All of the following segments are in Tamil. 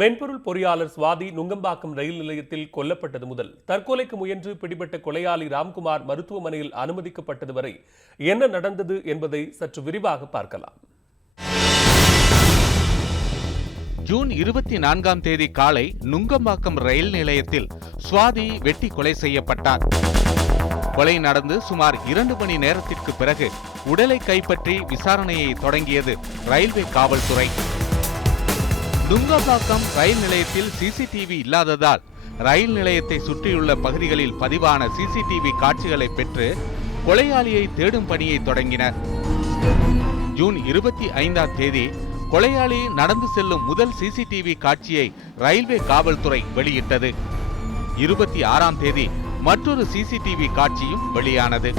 மென்பொருள் பொறியாளர் சுவாதி நுங்கம்பாக்கம் ரயில் நிலையத்தில் கொல்லப்பட்டது முதல் தற்கொலைக்கு முயன்று பிடிபட்ட கொலையாளி ராம்குமார் மருத்துவமனையில் அனுமதிக்கப்பட்டது வரை என்ன நடந்தது என்பதை சற்று விரிவாக பார்க்கலாம். ஜூன் 24ஆம் தேதி காலை நுங்கம்பாக்கம் ரயில் நிலையத்தில் சுவாதி வெட்டி கொலை செய்யப்பட்டார். கொலை நடந்து சுமார் 2 மணி நேரத்திற்கு பிறகு உடலை கைப்பற்றி விசாரணையை தொடங்கியது ரயில்வே காவல்துறை. நுங்கம்பாக்கம் ரயில் நிலையத்தில் சிசிடிவி இல்லாததால் ரயில் நிலையத்தை சுற்றியுள்ள பகுதிகளில் பதிவான சிசிடிவி காட்சிகளை பெற்று கொலையாளியை தேடும் பணியை தொடங்கினர். ஜூன் 25ஆம் தேதி கொலையாளி நடந்து செல்லும் முதல் சிசிடிவி காட்சியை ரயில்வே காவல்துறை வெளியிட்டது. 26ஆம் தேதி மற்றொரு சிசிடிவி காட்சியும் வெளியானது.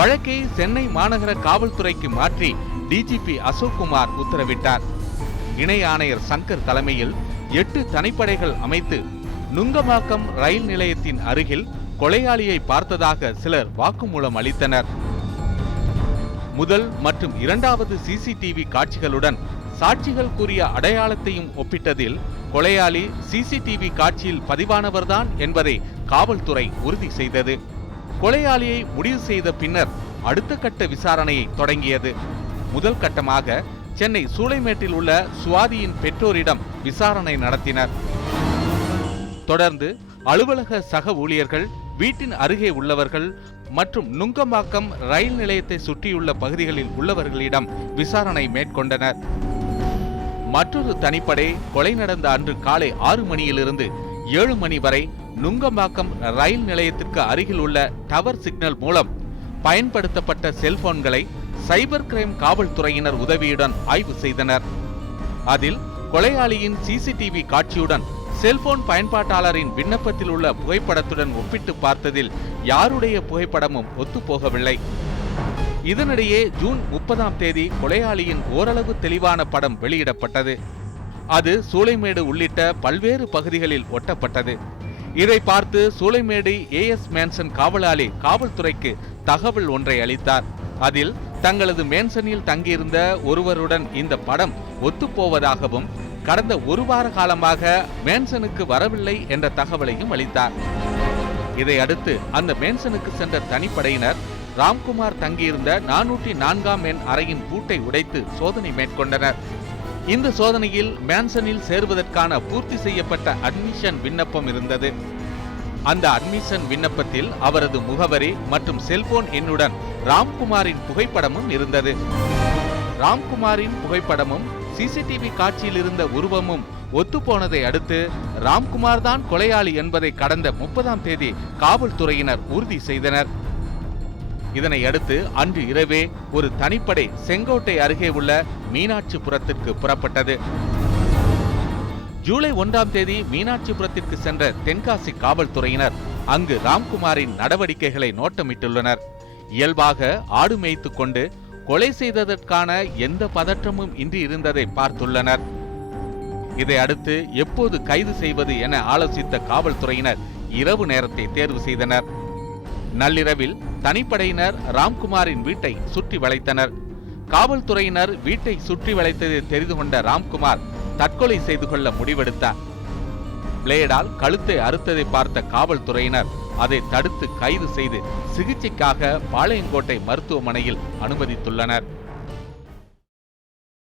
வழக்கை சென்னை மாநகர காவல்துறைக்கு மாற்றி டிஜிபி அசோக்குமார் உத்தரவிட்டார். இணை ஆணையர் சங்கர் தலைமையில் 8 தனிப்படைகள் அமைத்து நுங்கம்பாக்கம் ரயில் நிலையத்தின் அருகில் கொலையாளியை பார்த்ததாக சிலர் வாக்குமூலம் அளித்தனர். முதல் மற்றும் 2வது சிசிடிவி காட்சிகளுடன் சாட்சிகள் கூறிய அடையாளத்தையும் ஒப்பிட்டதில் கொலையாளி சிசிடிவி காட்சியில் பதிவானவர்தான் என்பதை காவல்துறை உறுதி செய்தது. கொலையாளியை முடிவு செய்த பின்னர் அடுத்த கட்ட விசாரணையை தொடங்கியது. முதல் கட்டமாக சென்னை சூளைமேட்டில் உள்ள சுவாதியின் பெற்றோரிடம் விசாரணை நடத்தினர். தொடர்ந்து அலுவலக சக ஊழியர்கள், வீட்டின் அருகே உள்ளவர்கள் மற்றும் நுங்கம்பாக்கம் ரயில் நிலையத்தை சுற்றியுள்ள பகுதிகளில் உள்ளவர்களிடம் விசாரணை மேற்கொண்டனர். மற்றொரு தனிப்படை கொலை நடந்த அன்று காலை 6 மணியிலிருந்து 7 மணி வரை நுங்கம்பாக்கம் ரயில் நிலையத்திற்கு அருகில் உள்ள டவர் சிக்னல் மூலம் பயன்படுத்தப்பட்ட செல்போன்களை சைபர் கிரைம் காவல்துறையினர் உதவியுடன் ஆய்வு செய்தனர். அதில் கொலையாளியின் சிசிடிவி காட்சியுடன் செல்போன் பயன்பாட்டாளரின் விண்ணப்பத்தில் உள்ள புகைப்படத்துடன் ஒப்பிட்டு பார்த்ததில் யாருடைய புகைப்படமும் ஒத்துப்போகவில்லை. இதனிடையே ஜூன் 30ஆம் தேதி கொலையாளியின் ஓரளவு தெளிவான படம் வெளியிடப்பட்டது. அது சூளைமேடு உள்ளிட்ட பல்வேறு பகுதிகளில் ஒட்டப்பட்டது. இதை பார்த்து சூளைமேடு ஏஎஸ் மேன்சன் காவலாளி காவல்துறைக்கு தகவல் ஒன்றை அளித்தார். அதில் தங்களது மேன்சனில் தங்கியிருந்த ஒருவருடன் இந்த படம் ஒத்துப்போவதாகவும் கடந்த 1 வார காலமாக மேன்சனுக்கு வரவில்லை என்ற தகவலையும் அளித்தார். இதையடுத்து அந்த மேன்சனுக்கு சென்ற தனிப்படையினர் ராம்குமார் தங்கியிருந்த 404ஆம் எண் அறையின் பூட்டை உடைத்து சோதனை மேற்கொண்டனர். இந்த சோதனையில் மேன்சனில் சேர்வதற்கான பூர்த்தி செய்யப்பட்ட அட்மிஷன் விண்ணப்பம் இருந்தது. அந்த அட்மிஷன் விண்ணப்பத்தில் அவரது முகவரி மற்றும் செல்போன் எண்ணுடன் ராம்குமாரின் புகைப்படமும் இருந்தது. ராம்குமாரின் புகைப்படமும் சிசிடிவி காட்சியில் இருந்த உருவமும் ஒத்துப்போனதை அடுத்து ராம்குமார் தான் கொலையாளி என்பதை கடந்த 30ஆம் தேதி காவல்துறையினர் உறுதி செய்தனர். இதனை அடுத்து அன்று இரவே ஒரு தனிப்படை செங்கோட்டை அருகே உள்ள மீனாட்சிபுரத்திற்கு புறப்பட்டது. ஜூலை 1ஆம் தேதி மீனாட்சிபுரத்திற்கு சென்ற தென்காசி காவல்துறையினர் அங்கு ராம்குமாரின் நடவடிக்கைகளை நோட்டமிட்டுள்ளனர். இயல்பாக ஆடு மேய்த்து கொண்டு கொலை செய்ததற்கான எந்த பதற்றமும் இன்றி இருந்ததை பார்த்துள்ளனர். இதை அடுத்து எப்போது கைது செய்வது என ஆலோசித்த காவல்துறையினர் இரவு நேரத்தை தேர்வு செய்தனர். நள்ளிரவில் தனிப்படையினர் ராம்குமாரின் வீட்டை சுற்றி வளைத்தனர். காவல்துறையினர் வீட்டை சுற்றி வளைத்ததை தெரிந்து கொண்ட ராம்குமார் தற்கொலை செய்து கொள்ள முடிவெடுத்தார். பிளேடால் கழுத்தை அறுத்ததை பார்த்த காவல்துறையினர் அதை தடுத்து கைது செய்து சிகிச்சைக்காக பாளையங்கோட்டை மருத்துவமனையில் அனுமதித்துள்ளனர்.